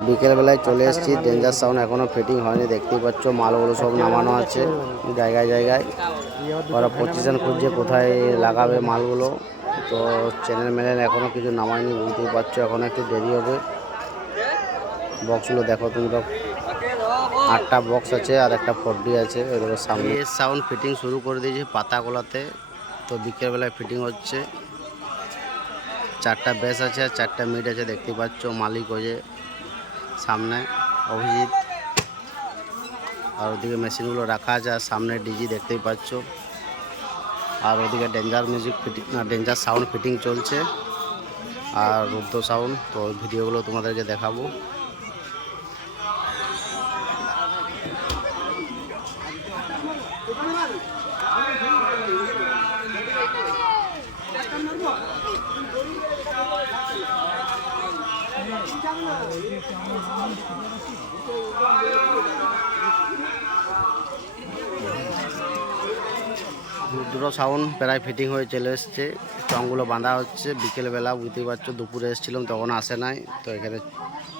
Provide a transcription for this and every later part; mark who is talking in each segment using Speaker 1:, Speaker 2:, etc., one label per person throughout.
Speaker 1: বিকেলবেলায় চলে এসেছি ডেঞ্জার সাউন্ড এখনও ফিটিং হয়নি, দেখতেই পাচ্ছ, মালগুলো সব নামানো আছে, জায়গায় জায়গায়। ওরা পজিশন খুঁজছে কোথায় লাগাবে মালগুলো, তো চ্যানেল ম্যানেল এখনও কিছু নামায়নি, বুঝতেই পারছ, এখন একটু দেরি হবে। বক্সগুলো দেখো তুমি তোমরা আটটা বক্স আছে আর একটা ফোরডি আছে ওইগুলো সামনে। সাউন্ড ফিটিং শুরু করে দিয়েছে পাতাগুলোতে, তো বিকেলবেলায় ফিটিং হচ্ছে। চারটা বেস আছে আর চারটা মিট আছে, দেখতেই পাচ্ছ, মালিক ওই যে সামনে অভিজিৎ। আর ওদিকে মেশিনগুলো রাখা আছে, আর সামনে ডিজি দেখতেই পাচ্ছ। আর ওদিকে danger music fitting danger sound fitting চলছে। আর রুদ্র সাউন্ড তো ভিডিওগুলো তোমাদেরকে দেখাবো। রুদ্র সাউন্ড প্রায় ফিটিং হয়ে চলে এসছে। চংগুলো বাঁধা হচ্ছে। বিকেলবেলা বুঝতেই পারছ, দুপুরে এসেছিলাম, তখন আসে নাই। তো এখানে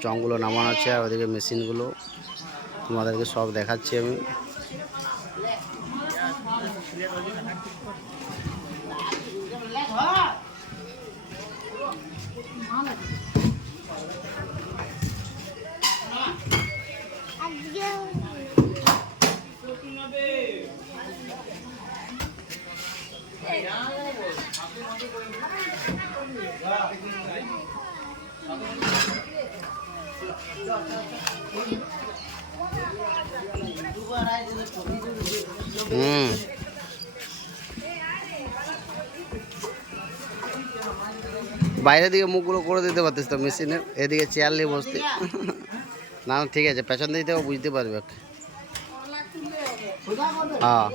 Speaker 1: চংগুলো নামানো আছে আর ওদিকে মেশিনগুলো। তোমাদেরকে সব দেখাচ্ছি আমি। হুম। বাইরের দিকে মুখগুলো করে দিতে পারতিস তো মেশিনে, এদিকে চেয়ার নিয়ে বসতি। না ঠিক আছে, পেছন থেকেও বুঝতে পারবে। হ্যাঁ।